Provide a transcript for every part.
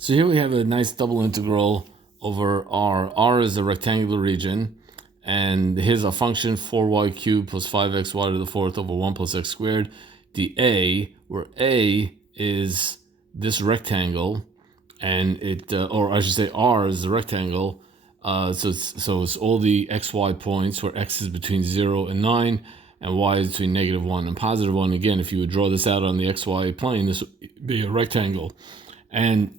So here we have a nice double integral over R. R is a rectangular region, and here's a function 4y cubed plus 5xy to the fourth over 1 plus x squared dA, where A is this rectangle, and it, or I should say R is the rectangle, so it's all the xy points where x is between 0 and 9, and y is between -1 and +1. Again, if you would draw this out on the xy plane, this would be a rectangle. And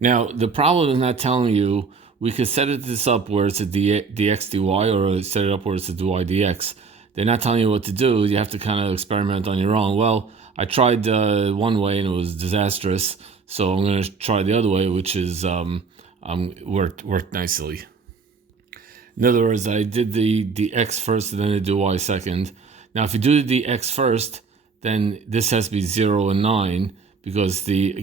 now, the problem is not telling you, we could set this up where it's a dx dy, or set it up where it's a dy dx. They're not telling you what to do. You have to kind of experiment on your own. Well, I tried one way and it was disastrous, so I'm going to try the other way, which is worked nicely. In other words, I did the dx first and then the dy second. Now, if you do the dx first, then this has to be 0 and 9, because the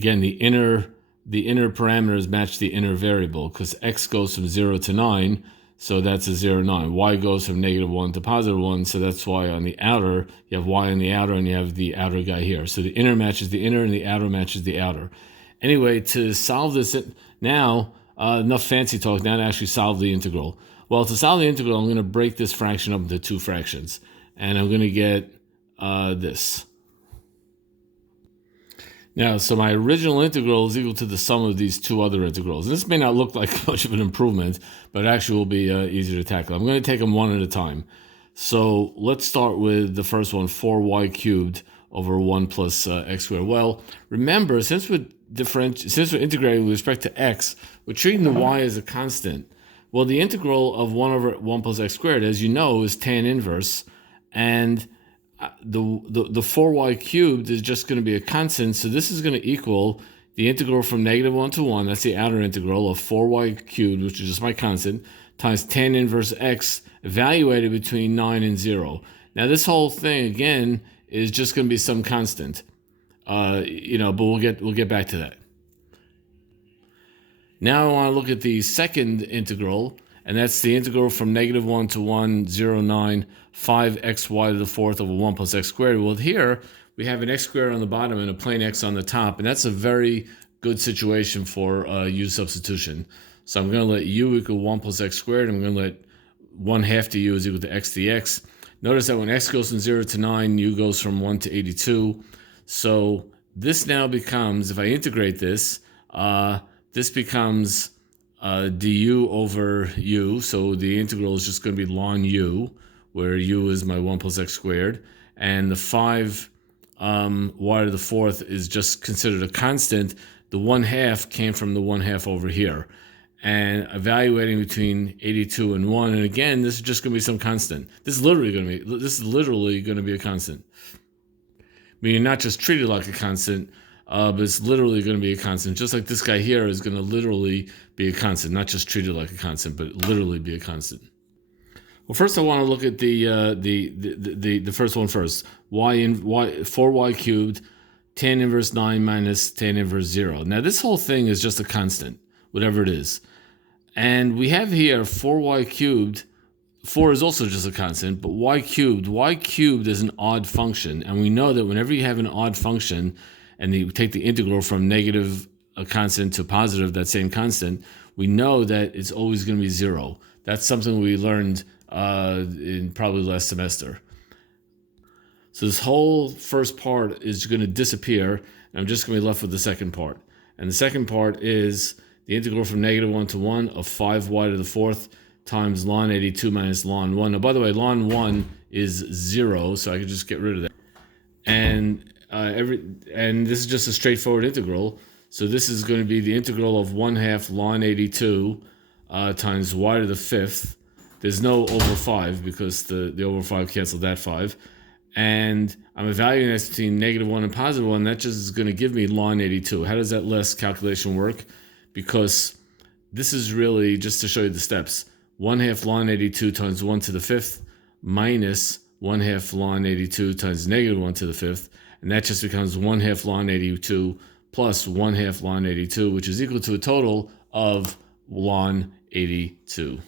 inner parameters match the inner variable, because x goes from 0 to 9, so that's a 0, 9. Y goes from -1 to +1, so that's why on the outer, you have y on the outer, and you have the outer guy here. So the inner matches the inner, and the outer matches the outer. Anyway, to solve this now, enough fancy talk, now to actually solve the integral. Well, to solve the integral, I'm going to break this fraction up into two fractions, and I'm going to get this. Now, so my original integral is equal to the sum of these two other integrals. This may not look like much of an improvement, but it actually will be easier to tackle. I'm going to take them one at a time. So let's start with the first one, 4y cubed over 1 plus x squared. Well, remember, since we're integrating with respect to x, we're treating the y as a constant. Well, the integral of 1 over 1 plus x squared, as you know, is tan inverse, and the 4y cubed is just going to be a constant, so this is going to equal the integral from -1 to 1, that's the outer integral of 4y cubed, which is just my constant, times tan inverse x evaluated between 9 and 0. Now this whole thing, again, is just going to be some constant, but we'll get back to that. Now I want to look at the second integral, and that's the integral from -1 to 1, 0, 9, 5xy to the fourth over 1 plus x squared. Well, here we have an x squared on the bottom and a plain x on the top, and that's a very good situation for u substitution. So I'm going to let u equal 1 plus x squared, and I'm going to let 1/2 to u is equal to x dx. Notice that when x goes from 0 to 9, u goes from 1 to 82. So this now becomes, if I integrate this, this becomes du over u, so the integral is just going to be ln u, where u is my 1 plus x squared, and the 5 y to the fourth is just considered a constant. The 1/2 came from the 1/2 over here, and evaluating between 82 and 1, and again, this is just going to be some constant. This is literally going to be a constant. Meaning not just treated like a constant, but it's literally going to be a constant. Just like this guy here is going to literally be a constant, not just treated like a constant, but literally be a constant. Well, first I want to look at the first one first. 4y cubed, tan inverse 9 minus tan inverse 0. Now this whole thing is just a constant, whatever it is. And we have here 4y cubed. 4 is also just a constant, but y cubed is an odd function. And we know that whenever you have an odd function, and you take the integral from negative a constant to positive that same constant, we know that it's always going to be 0. That's something we learned in probably last semester. So this whole first part is going to disappear, and I'm just going to be left with the second part. And the second part is the integral from -1 to 1 of 5y to the fourth times ln 82 minus ln 1. Now, by the way, ln 1 is 0, so I could just get rid of that. And this is just a straightforward integral. So this is going to be the integral of 1/2 ln 82 times y to the fifth. There's no over 5 because the over 5 canceled that 5. And I'm evaluating this between -1 and +1. That just is going to give me ln 82. How does that last calculation work? Because this is really just to show you the steps. 1/2 ln 82 times 1 to the fifth minus 1/2 ln 82 times -1 to the fifth. And that just becomes 1/2 ln 82 plus 1/2 ln 82, which is equal to a total of ln 82.